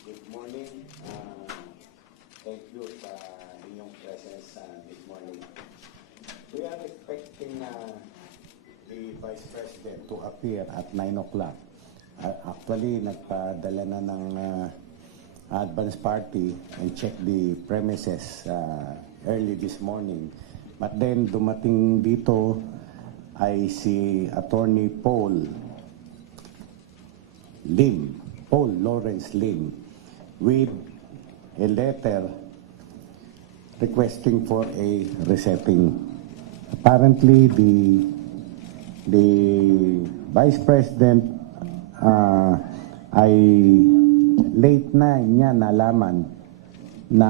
Good morning. Thank you sa inyong presence this morning. We are expecting the Vice President to appear at 9 o'clock. Actually, nagpadala na ng advance party and check the premises early this morning. But then, dumating dito ay si Attorney Paul Lawrence Lim, with a letter requesting for a resetting. Apparently, the Vice President ay late na niya nalaman na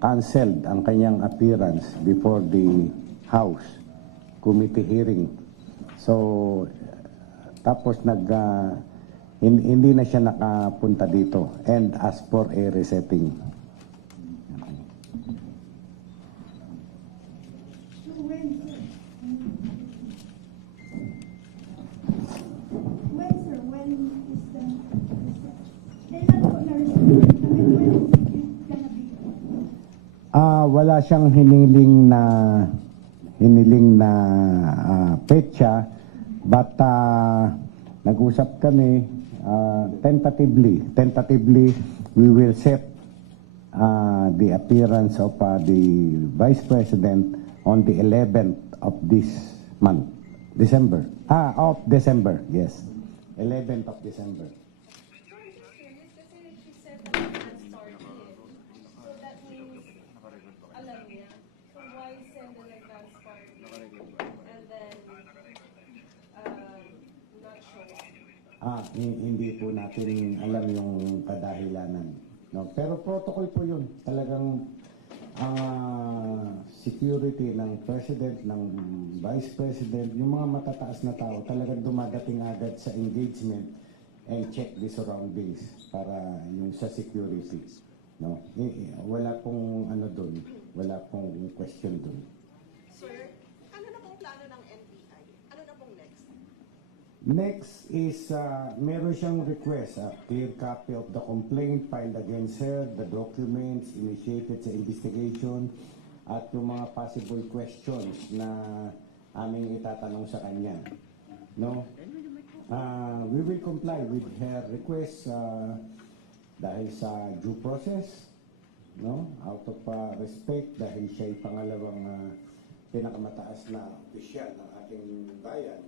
canceled ang kanyang appearance before the House Committee hearing. So, tapos hindi na siya nakapunta dito and ask for a resetting. Wala siyang hiniling na petsa, but nag-usap kami tentatively we will set the appearance of the Vice President on the 11th of this month, December. Of December, yes. 11th of December. Hindi po natin alam yung kadahilanan. No? Pero protocol po yun. Talagang security ng President, ng Vice President, yung mga matataas na tao, talagang dumadating agad sa engagement and check the surroundings para yung sa security. No? Wala pong doon. Wala pong question doon. Sir, ano na pong plano ng NBI? Ano na pong next? Next is, meron siyang request, a clear copy of the complaint filed against her, the documents initiated sa investigation, at yung mga possible questions na aming itatanong sa kanya. No? We will comply with her request dahil sa due process, no? Out of respect, dahil siya ay pangalawang pinakamataas na opisyal ng ating bayan.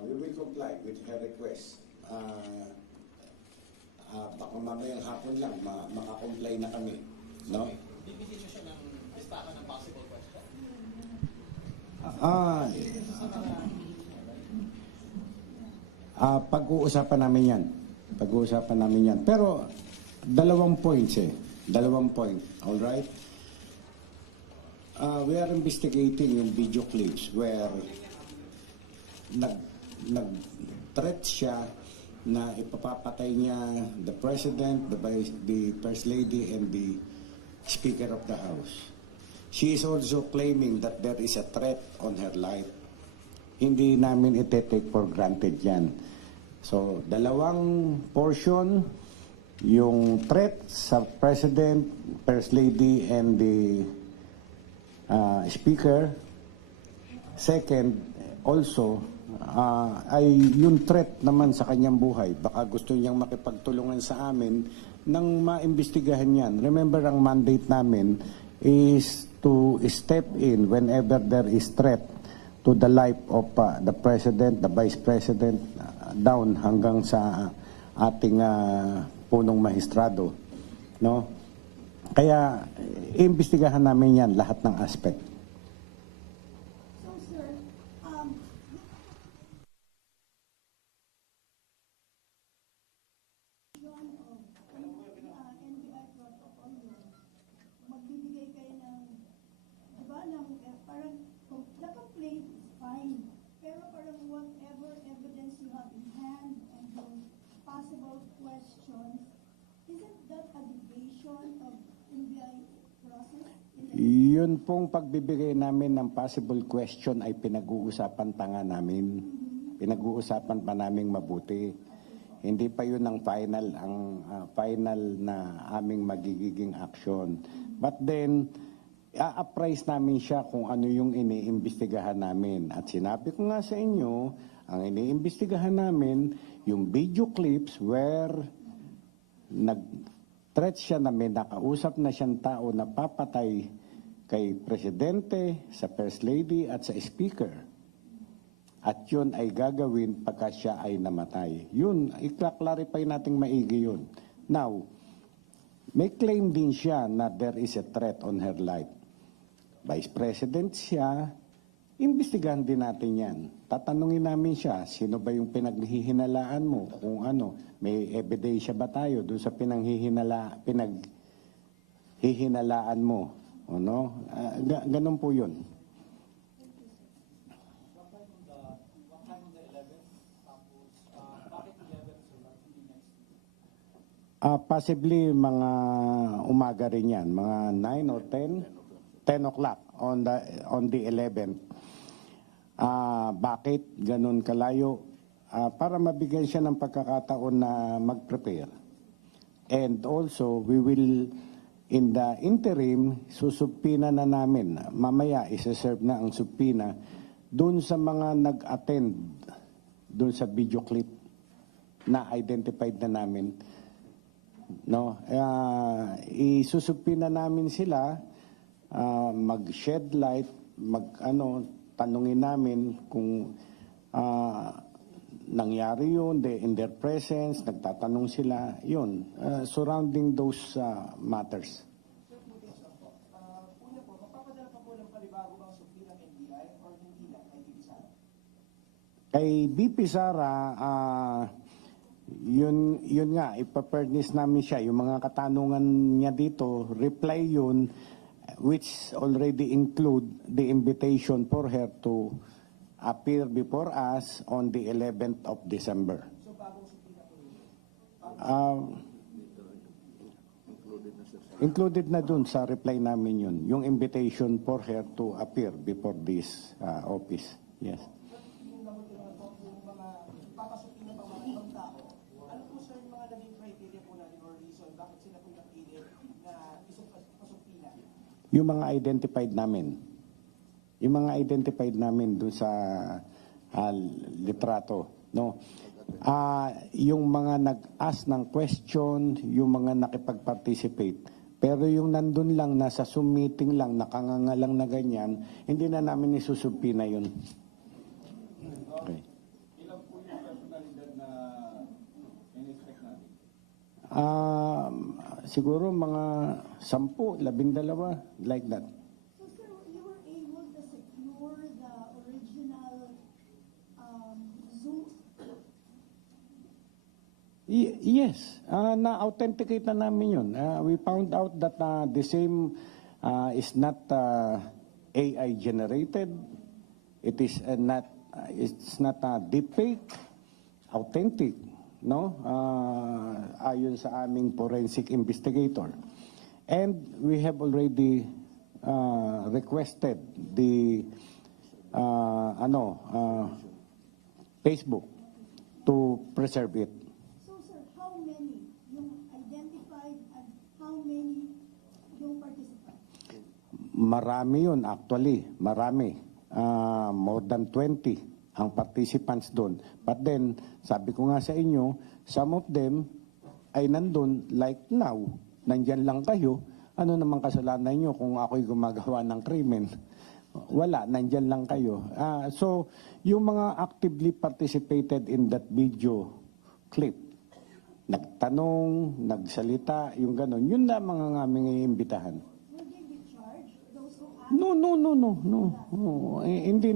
We will comply with her request. Baka mamayang hapon lang, makakomply na kami. No? Bibigyan siya ng listahan ng possible question? Pag-uusapan namin yan. Pag-uusapan namin yan. Pero, dalawang points Dalawang point. Alright? We are investigating yung video clips where nag-threat siya na ipapapatay niya the President, the First Lady, and the Speaker of the House. She is also claiming that there is a threat on her life. Hindi namin ite-take for granted yan. So, dalawang portion, yung threat sa President, First Lady, and the Speaker. Second, also, ay yung threat naman sa kanyang buhay. Baka gusto niyang makipagtulungan sa amin nang maimbestigahan yan. Remember, ang mandate namin is to step in whenever there is threat to the life of the President, the Vice President, down hanggang sa ating punong mahistrado. No? Kaya, iimbestigahan namin yan, lahat ng aspect. Yun pong pagbibigay namin ng possible question ay pinag-uusapan pa nga namin. Pinag-uusapan pa namin mabuti. Hindi pa yun ang final na aming magiging action. But then, a-apprise namin siya kung ano yung iniimbestigahan namin. At sinabi ko nga sa inyo, ang iniimbestigahan namin, yung video clips where nag-threat siya na may nakausap na siyang tao na papatay kay Presidente, sa First Lady at sa Speaker. At yun ay gagawin pagka siya ay namatay. Yun, i-clarify natin maigi yun. Now, may claim din siya na there is a threat on her life. Vice President siya, imbestigahan din natin yan. Tatanungin namin siya, sino ba yung pinaghihinalaan mo? Kung ano, may ebidensya ba tayo doon sa pinaghihinalaan mo? Ano? Ganun po yun. Possibly mga umaga rin yan, mga 9 or 10 o'clock on the 11th. Bakit ganun kalayo? Para mabigyan siya ng pagkakataon na mag-prepare. And also, we will, in the interim, susubpina na namin. Mamaya, isa-serve na ang subpina dun sa mga nag-attend dun sa video clip na identified na namin. No, isusubpina namin sila, mag-shed light, tanungin namin kung nangyari yun, in their presence, nagtatanong sila, yun, surrounding those matters. Una po, magpapadala pa po ng palibago bang subpoena ng NBI or hindi lang kay BP Sara? Kay BP Sara, yun nga, ipapernis namin siya. Yung mga katanungan niya dito, reply yun, which already include the invitation for her to appear before us on the 11th of December. So bagong subpoena po yun? Included na dun sa reply namin yun, yung invitation for her to appear before this office. Yes. Yung namutulungan po yung mga papasubpoena pa mga ibang tao, ano po sir yung mga naging criteria po natin or reason bakit sila po napili na pasubpoena? Yung mga identified namin. Yung mga identified namin doon sa litrato, no? Yung mga nag-ask ng question, yung mga nakipag-participate. Pero yung nandun lang, nasa Zoom meeting lang, nakanganga lang na ganyan, hindi na namin isusubpina yun. Okay. Ilang po yung personalidad na in-expect natin? Siguro mga 10, 12, like that. So, sir, you were able to secure the original Zoom? Yes, na-authenticate na namin yun. We found out that the same is not AI generated. It's not deepfake, authentic, no? Ayon sa aming forensic investigator. And we have already requested the Facebook to preserve it. So, sir, how many yung identified and how many yung participants? Marami yun actually, marami. More than 20 ang participants doon. But then, sabi ko nga sa inyo, some of them ay nandun like now, nandyan lang kayo, ano naman kasalanan nyo kung ako'y gumagawa ng krimen? Wala, nandyan lang kayo. So, yung mga actively participated in that video clip, nagtanong, nagsalita, yung gano'n, yun lamang ang aming iimbitahan. Will they be charged? Those who asked? No. Hindi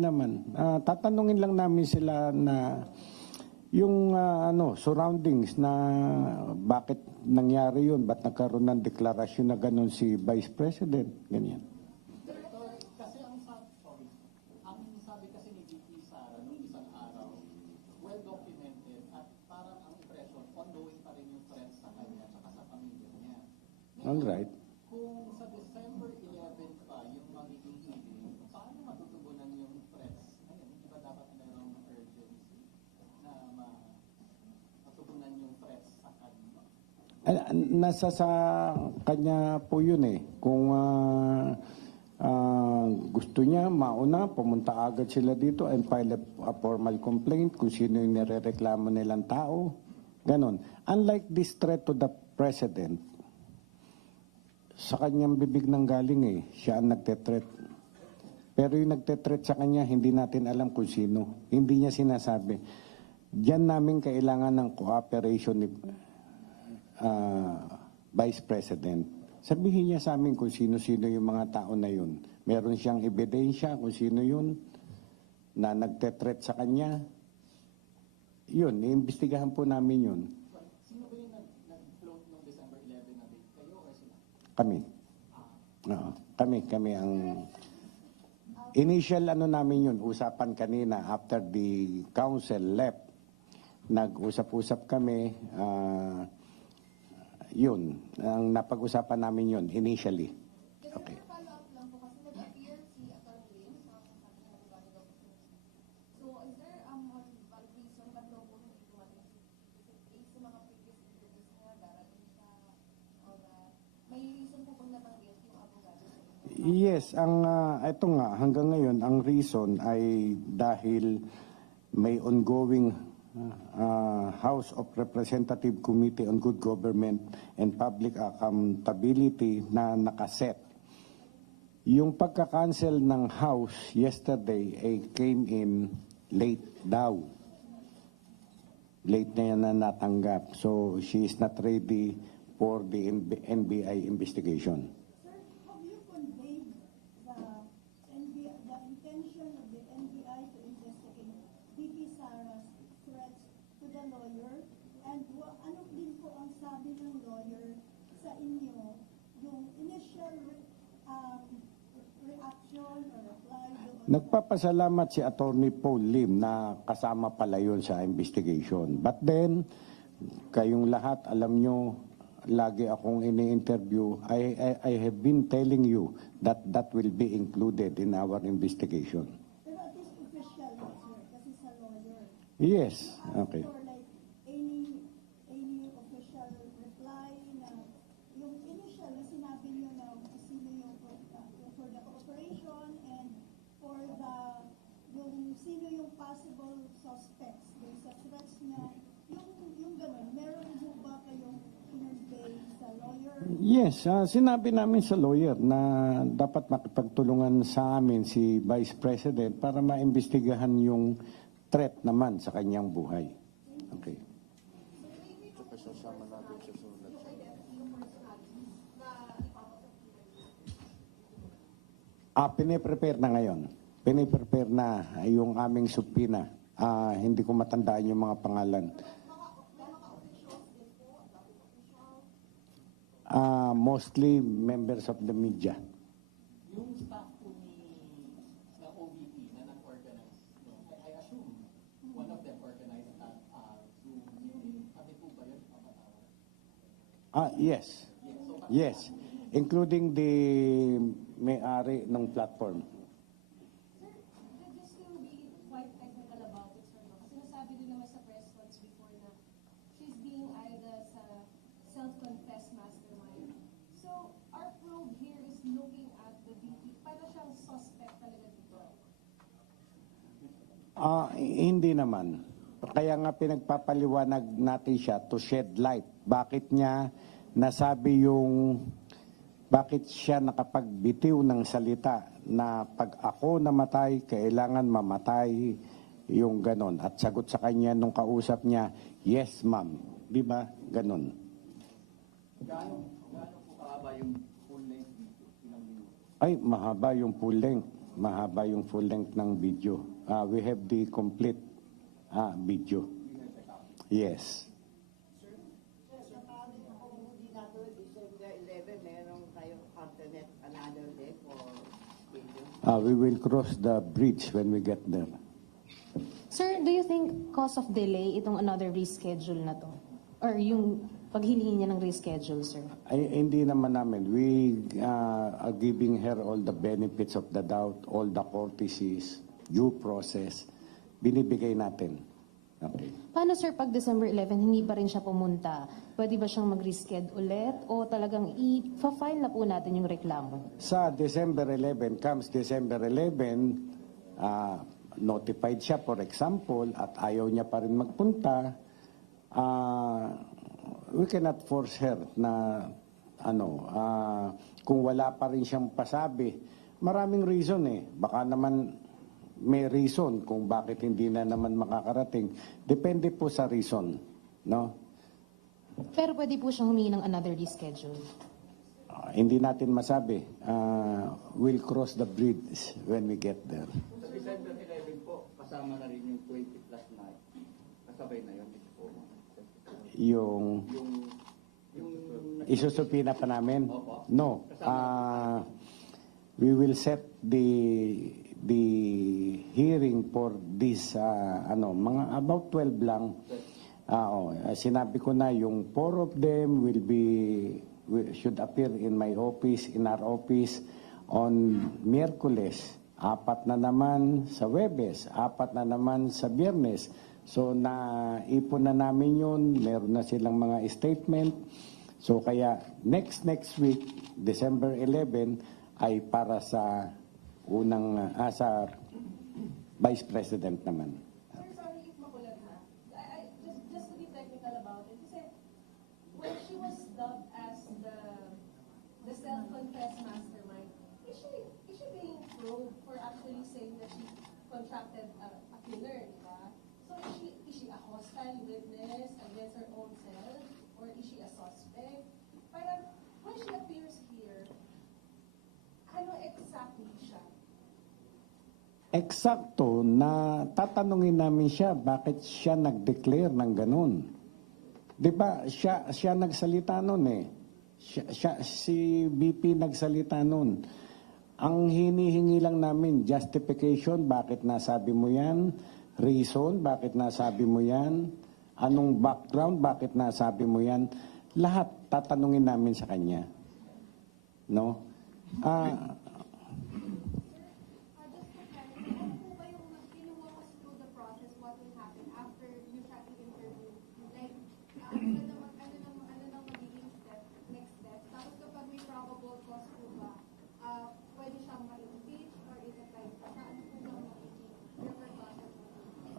naman. Tatanungin lang namin sila na yung surroundings na bakit nangyari yun, ba't nagkaroon ng deklarasyon na gano'n si Vice President, ganyan. Kasi ang sabi kasi ni VP Sara nung isang araw, well documented at parang ang impression, ongoing pa rin yung threats sa kanya at sa pamilya niya. All right. Kung sa December 11 pa yung magiging hearing, paano matutugunan yung threats? Ngayon, hindi ba dapat merong urgency na Nasa sa kanya po yun eh. Kung gusto niya, mauna, pumunta agad sila dito and file a formal complaint kung sino yung nirereklamo nilang tao. Ganon. Unlike this threat to the President, sa kanyang bibig nang galing eh. Siya ang nagtetreat. Pero yung nagtetreat sa kanya, hindi natin alam kung sino. Hindi niya sinasabi. Diyan namin kailangan ng cooperation ni Vice President. Sabihin niya sa amin kung sino-sino yung mga tao na yun. Meron siyang ebidensya kung sino yun na nagtetreat sa kanya. Yun, iimbestigahan po namin yun. Sino ba yung nag-float noong December 11 na date? Kayo o sila? Kami. Oo. Kami ang initial namin yun, usapan kanina after the council left. Nag-usap-usap kami, yun, ang napag-usapan namin yun initially. Okay. Follow-up lang po kasi nag-appear si Atty. Lim sa kasabi ng Abogado Documents. So, is there valid reason ba't daw po hindi dumating sa mga previous interviews niya, darating siya, or may reason po pang nabanggit yung abogado sa inyo? Yes, ito nga, hanggang ngayon, ang reason ay dahil may ongoing House of Representative Committee on Good Government and Public Accountability na nakaset. Yung pagka-cancel ng House yesterday came in late daw. Late na yan na natanggap. So she is not ready for the NBI investigation. Sir, have you conveyed the intention of the NBI to investigate VP Sara's threats to the lawyer? And ano din po ang sabi ng lawyer sa inyo, yung initial reaction or reply doon? Nagpapasalamat si Attorney Paul Lim na kasama pala yun sa investigation. But then, kayong lahat, alam nyo, lagi akong ini-interview. I have been telling you that that will be included in our investigation. Pero at least official, sir, kasi sa lawyer. Yes, okay. For like any official reply na yung initial na sinabi niyo na sino yung for the cooperation and for yung sino yung possible suspects yung sa threats niya, yung ganun, meron po ba kayong convey sa lawyer? Yes, sinabi namin sa lawyer na dapat makipagtulungan sa amin si Vice President para maimbestigahan yung threat naman sa kanyang buhay. Okay. Piniprepare na ngayon. Piniprepare na yung aming subpoena. Hindi ko matandaan yung mga pangalan. Mostly members of the media. Yung staff po ng OVP na nag-organize, I assume one of them organized that Zoom meeting. Pati po ba yun? Yes. Yes. Including the may-ari ng platform. Sir, just to be quite technical about it, sir, no? Kasi nasabi din naman sa press notes before na she's being eyed as a self-confessed mastermind. So, our probe here is looking at the VP. Para siyang suspect talaga dito. Hindi naman. Kaya nga pinagpapaliwanag natin siya to shed light. Bakit niya nasabi bakit siya nakapagbitiw ng salita na pag ako namatay, kailangan mamatay yung ganon. At sagot sa kanya nung kausap niya, yes ma'am. Di ba? Ganon. Gaano po kahaba yung full length video? Ilang minuto? Ay, mahaba yung full length. Mahaba yung full length ng video. We have the complete video. Yes. We will cross the bridge when we get there. Sir, do you think cause of delay itong another reschedule na to? Or yung paghihingi niya ng reschedule, sir? Ay, hindi naman namin. We are giving her all the benefits of the doubt, all the courtesies, due process. Binibigay natin. Okay. Paano sir pag December 11 hindi pa rin siya pumunta? Pwede ba siyang mag-reschedule ulit o talagang i-file na po natin yung reklamo? Sa December 11, comes December 11, notified siya for example at ayaw niya pa rin magpunta, we cannot force her na kung wala pa rin siyang pasabi. Maraming reason baka naman may reason kung bakit hindi na naman makakarating. Depende po sa reason, no? Pero pwede po siyang humingi ng another reschedule. Hindi natin masabi. We'll cross the bridge when we get there. Sa December 11 po, kasama na rin yung 20 plus night. Kasabay na yun. Yung isusupina pa namin? No. We will set the hearing for this mga about 12 lang. Sinabi ko na yung 4 of them should appear in my office, in our office on Miyerkules, 4 na naman sa Huwebes, 4 na naman sa Biyernes. So naipon na namin yun, meron na silang mga statement. So kaya next week, December 11 ay para sa sa Vice President naman. Sir, sorry if makulat ha. Just to be technical about it. Kasi when she was dubbed as the self-confessed mastermind, is she being probed for actually saying that she contracted a killer, di ba? So is she a hostile witness against her own self? Or is she a suspect? Parang when she appears here, ano exactly siya? Eksakto na tatanungin namin siya bakit siya nag-declare ng ganun. 'Di ba? Siya nagsalita noon si BP nagsalita noon. Ang hinihingi lang namin justification bakit nasabi mo 'yan, reason bakit nasabi mo 'yan, anong background bakit nasabi mo 'yan. Lahat tatanungin namin sa kanya. No?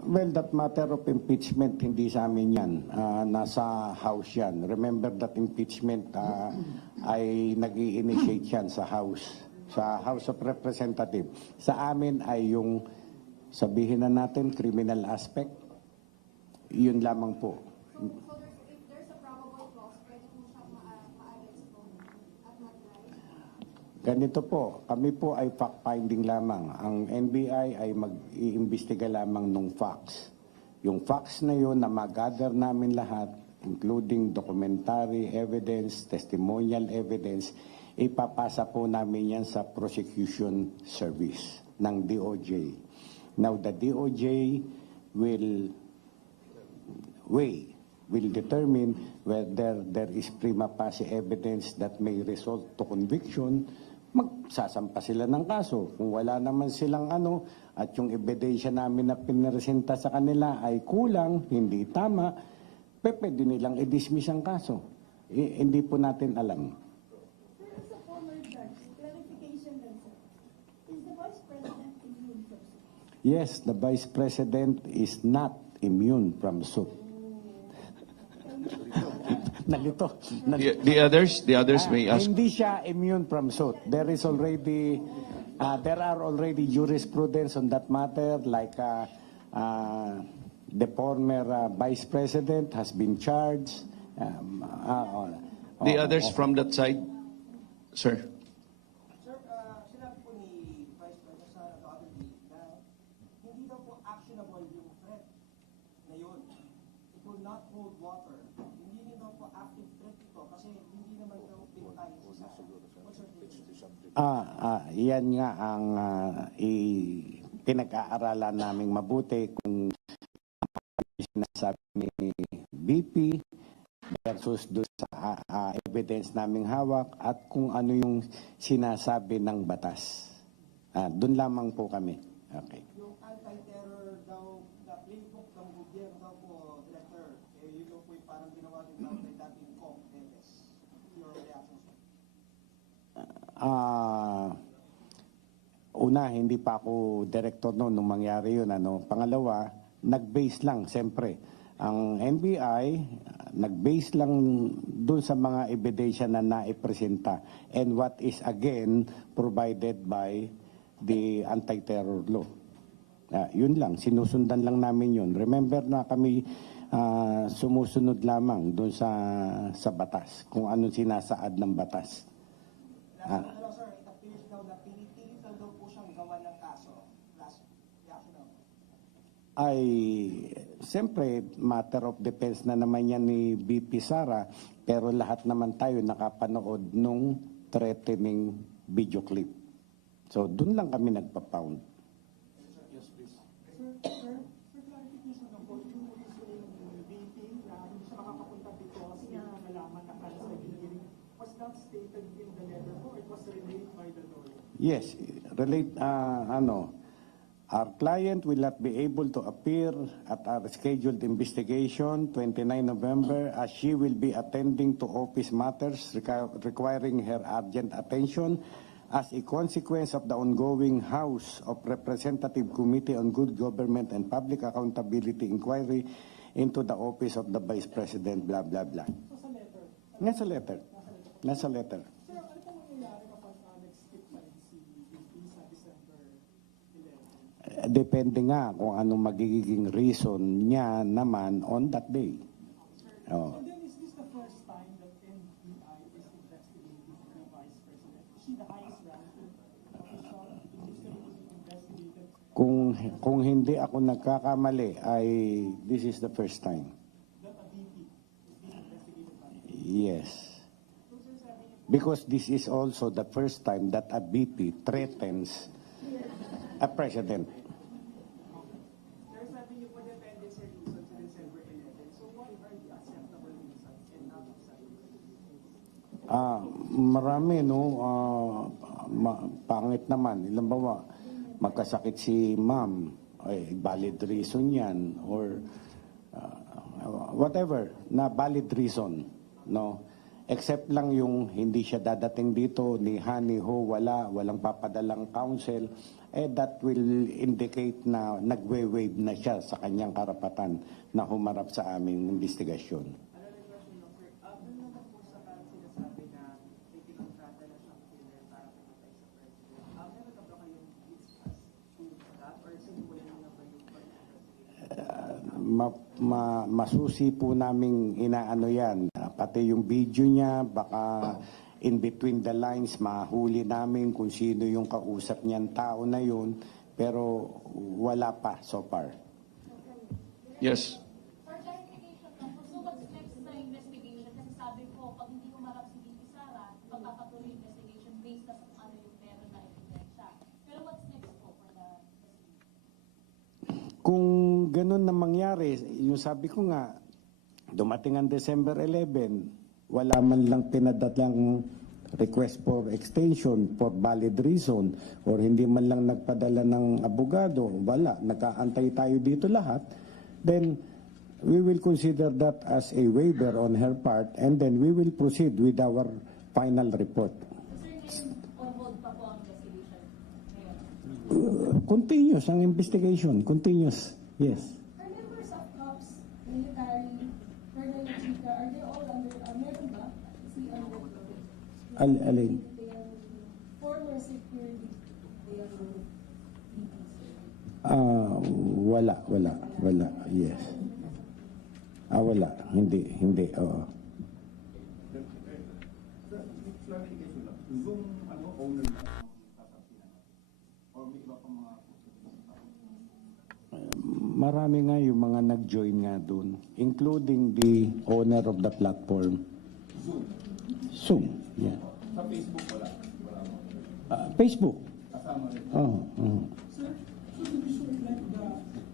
Well, that matter of impeachment, hindi sa amin yan. Nasa House yan. Remember that impeachment ay nag-i-initiate yan sa House of Representatives. Sa amin ay yung, sabihin na natin, criminal aspect. Yun lamang po. So if there's a probable cause, pwede po siyang ma-arrest po at mag-try? Ganito po, kami po ay fact-finding lamang. Ang NBI ay mag-iimbestiga lamang ng facts. Yung facts na yun na mag-gather namin lahat, including documentary evidence, testimonial evidence, ipapasa po namin yan sa prosecution service ng DOJ. Now, the DOJ will determine whether there is prima facie evidence that may result to conviction. Magsasampa sila ng kaso. Kung wala naman silang at yung ebidensya namin na piniresenta sa kanila ay kulang, hindi tama, pwede nilang i-dismiss ang kaso. Hindi po natin alam. Sir, as a former judge, clarification lang sir. Is the Vice President immune from suit? Yes, the Vice President is not immune from suit. Nalito. The others may ask. Hindi siya immune from suit. There are already jurisprudence on that matter, like the former Vice President has been charged. The others from that side, sir. Sir, sinabi po ni Vice President Sara the other day na hindi daw po actionable yung threat na yun. It will not hold water. Hindi rin daw po active threat ito kasi hindi naman daw pinatay si Sara. What's your take? Yan nga ang pinag-aaralan naming mabuti kung sinasabi ni BP versus doon sa evidence naming hawak at kung ano yung sinasabi ng batas. Doon lamang po kami. Okay. Yung anti-terror daw na playbook ng gobyerno daw po una, hindi pa ako director noon nung mangyari yun. Pangalawa, nag-base lang, siyempre. Ang NBI, nag-base lang dun sa mga ebidensya na naipresenta and what is again provided by the anti-terror law. Yun lang, sinusundan lang namin yun. Remember na kami sumusunod lamang dun sa batas, kung anong sinasaad ng batas. Last one na lang, sir. It appears daw na pinipilit daw po siyang gawa ng kaso. Last reaction na. Ay, siyempre, matter of defense na naman yan ni BP Sara, pero lahat naman tayo nakapanood nung threatening video clip. So, dun lang kami nagpa-pound. Sir, clarification lang po, yung VP na hindi siya makakapunta because hindi na nalaman na kaya sa hearing, was that stated in the letter po or it was relayed by the lawyer? Yes, our client will not be able to appear at our scheduled investigation 29 November as she will be attending to office matters requiring her urgent attention as a consequence of the ongoing House of Representative Committee on Good Government and Public Accountability inquiry into the office of the Vice President, blah, blah, blah. Nasa letter. Nasa letter. Sir, ano po mangyayari kapag nag-skip pa rin si VP sa December 11? Depende nga kung anong magiging reason niya naman on that day. Oh. And then is this the first time that NBI is investigating the Vice President? Is she the highest ranking official in history to be investigated? Kung hindi ako nagkakamali, this is the first time. That a VP is being investigated by Yes. Because this is also the first time that a BP threatens a president. Sir, sabi niyo po depende sa reason sa December 11. So what are the acceptable reasons and not acceptable? Marami, no? Pangit naman. Ilan ba magkasakit si ma'am? Ay, valid reason yan. Or whatever, na valid reason. No? Except lang yung hindi siya dadating dito, ni ha, ni ho, walang papadalang counsel, that will indicate na nagwe-waive na siya sa kanyang karapatan na humarap sa aming investigasyon. Another question lang, sir. Doon naman po sa parang sinasabi na may kinontrata na siyang killer para pumatay sa president. Meron na ba kayong discuss to that or sinuwala niyo na ba yung pag-investigate? Masusi po naming inaano yan. Pati yung video niya, baka in between the lines, mahuli namin kung sino yung kausap niyang tao na yun. Pero wala pa so far. Yes. For clarification, so what's next na investigation? Kasi sabi ko, pag hindi humarap si VP Sara, magpapatuloy investigation based na sa ano yung meron na ebidensya. Pero what's next po for the investigation? Kung ganun na mangyari, yung sabi ko nga, dumating ang December 11, wala man lang pinadalang request for extension for valid reason or hindi man lang nagpadala ng abogado, wala, nakaantay tayo dito lahat, then we will consider that as a waiver on her part and then we will proceed with our final report. Sir, on hold pa po ang investigation ngayon? Continuous ang investigation, continuous, yes. Are members of cops, military, Colonel Chica, are they all under, meron ba? Si under, Alin? they are former security, they are Wala, yes. Wala, hindi, oo. Clarification lang. Zoom, owner na sasabihin or may iba pang mga Marami nga yung mga nag-join nga dun, including the owner of the platform. Zoom, yeah. sa Facebook wala. Facebook. Kasama rin. Sir, so to be sure, like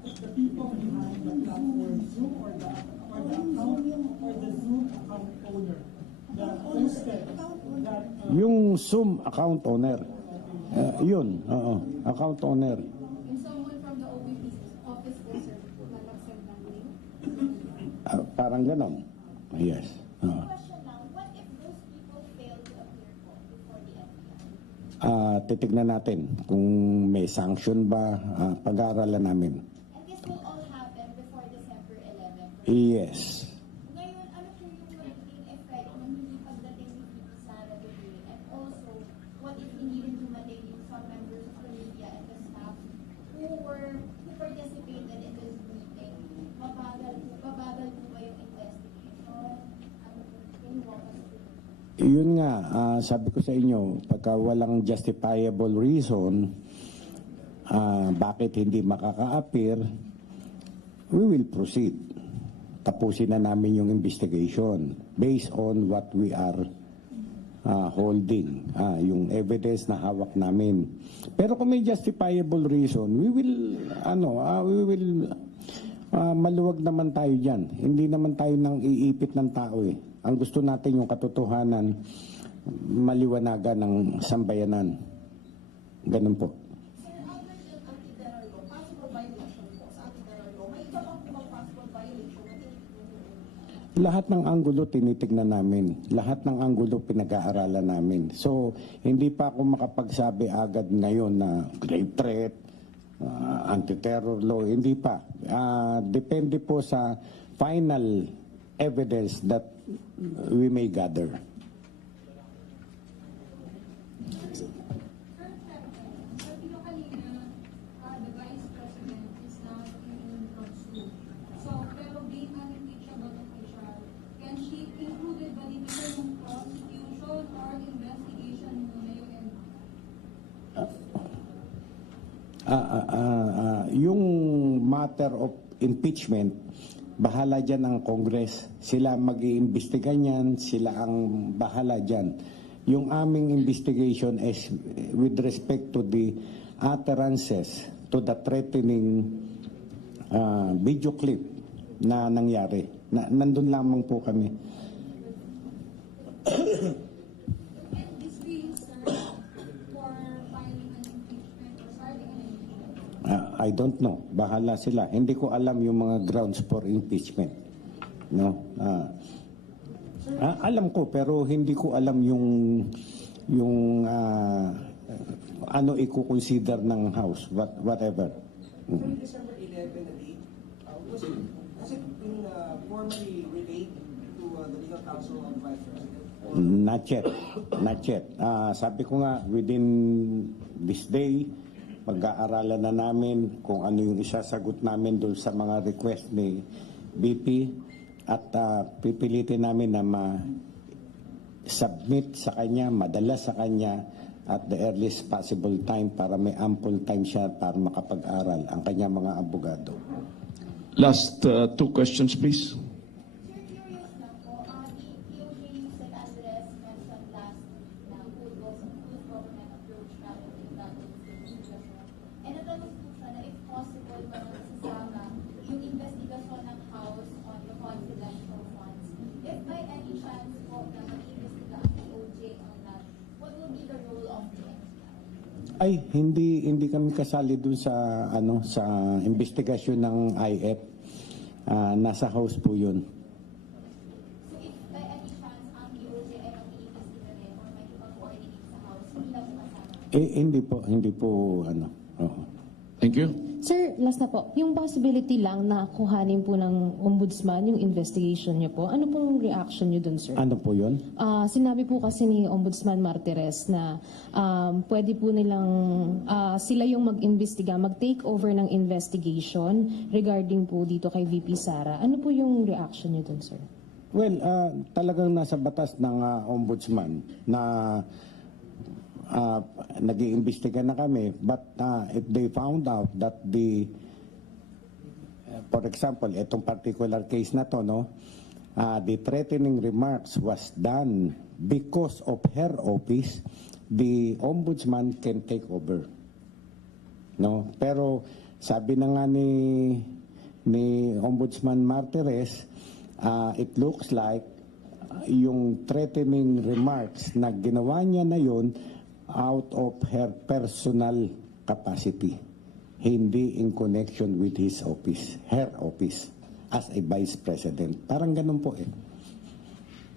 the people behind the platform Zoom or the Zoom account owner that posted that Yung Zoom account owner, yun, account owner. And someone from the OVP office po, sir, na nag-send ng link? Parang ganon. Yes. Question lang, what if those people fail to appear po before the FBI? titignan natin kung may sanction ba, pag-aaralan namin. And this will all happen before December 11. Yes. Ngayon, ano po yung magiging effect ng hindi pagdating ni VP Sara today? And also, what if hindi rin dumating yung some members of the media and the staff who participated in this meeting? Mabagal po ba yung investigation? Ano po, can you walk us through? Yun nga, sabi ko sa inyo, pagka walang justifiable reason, bakit hindi makaka-appear, we will proceed. Tapusin na namin yung investigation based on what we are holding, yung evidence na hawak namin. Pero kung may justifiable reason, we will maluwag naman tayo dyan. Hindi naman tayo nang iipit ng tao eh. Ang gusto natin yung katotohanan, maliwanagan ng sambayanan. Ganun po. Sir, under yung anti-terror law, possible violation po sa anti-terror law, may iba bang mga possible violation na tinitignan? Lahat ng anggulo tinitignan namin. Lahat ng anggulo pinag-aaralan namin. So, hindi pa ako makapagsabi agad ngayon na grave threat, anti-terror law. Hindi pa. Depende po sa final evidence that we may gather. Sabi nyo kanina, the Vice President is now in Bronx 2. So, pero being an impeachable official, can she included ba dito yung prosecution or investigation muna yung end? Yung matter of impeachment, bahala dyan ang Congress. Sila mag-iimbestiga niyan, sila ang bahala dyan. Yung aming investigation is with respect to the utterances, to the threatening video clip na nangyari. Nandun lamang po kami. And this being served for filing an impeachment or starting an impeachment? I don't know. Bahala sila. Hindi ko alam yung mga grounds for impeachment. No? Alam ko pero hindi ko alam yung ano i-consider ng House, whatever. So, yung December 11 na date, has it been formally relayed to the legal counsel of Vice President? Not yet. Not yet. Sabi ko nga, within this day, pag-aaralan na namin kung ano yung isasagot namin doon sa mga request ni BP at pipilitin namin na ma-submit sa kanya, madala sa kanya at the earliest possible time para may ample time siya para makapag-aral ang kanya mga abogado. Last two questions, please. Sir, curious lang po, the POJ Yusek Andres mentioned last week na whose government approach travel to the investigation. And natanong po siya na if possible ba masasama yung investigasyon ng House on the confidential funds. If by any chance po na mag-iimbestiga ang POJ on that, what will be the role of the NBI? Ay, hindi kami kasali dun sa sa investigasyon ng IF. Nasa House po 'yun. So if by any chance ang POJ ay mag-iimbestiga rin or may ipag-coordinate sa House, hindi lang po kasama? Hindi po oo. Thank you. Sir, last na po. Yung possibility lang na kuhanin po ng ombudsman yung investigation niyo po, ano pong reaction niyo dun, sir? Ano po 'yun? Sinabi po kasi ni Ombudsman Martires na pwede po nilang sila yung mag-imbestiga, mag-take over ng investigation regarding po dito kay VP Sara. Ano po yung reaction niyo dun, sir? Well, talagang nasa batas ng ombudsman na nag-iimbestiga na kami, but if they found out that for example, itong particular case na to, the threatening remarks was done because of her office, the ombudsman can take over. No? Pero sabi na nga ni Ombudsman Martires, it looks like yung threatening remarks na ginawa niya na yun out of her personal capacity, hindi in connection with his office, her office as a vice president. Parang ganun po eh.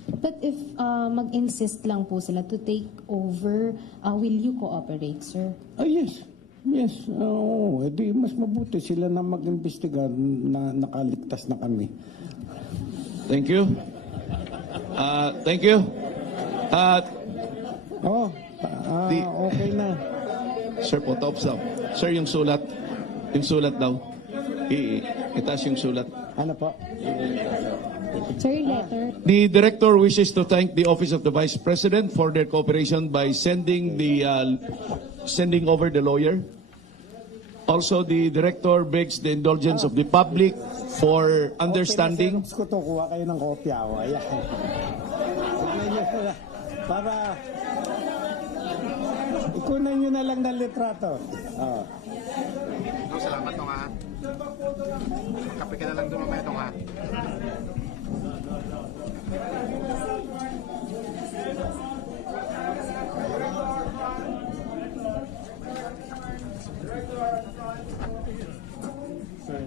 But if mag-insist lang po sila to take over, will you cooperate, sir? Yes. Yes. Oo. Edi mas mabuti sila na mag-imbestiga na nakaligtas na kami. Thank you. Thank you. Oh, okay na. Sir, photo up. Sir, yung sulat daw. Itaas yung sulat. Ano po? Sir, letter. The director wishes to thank the Office of the Vice President for their cooperation by sending over the lawyer. Also, the director begs the indulgence of the public for understanding. Okay, ko to, kuha kayo ng kopya. O, ayan. Tignan nyo na. Para ikunan nyo na lang ng litrato. Oh. Salamat nung ha. Kape ka na lang doon mamaya nung ha. Sir,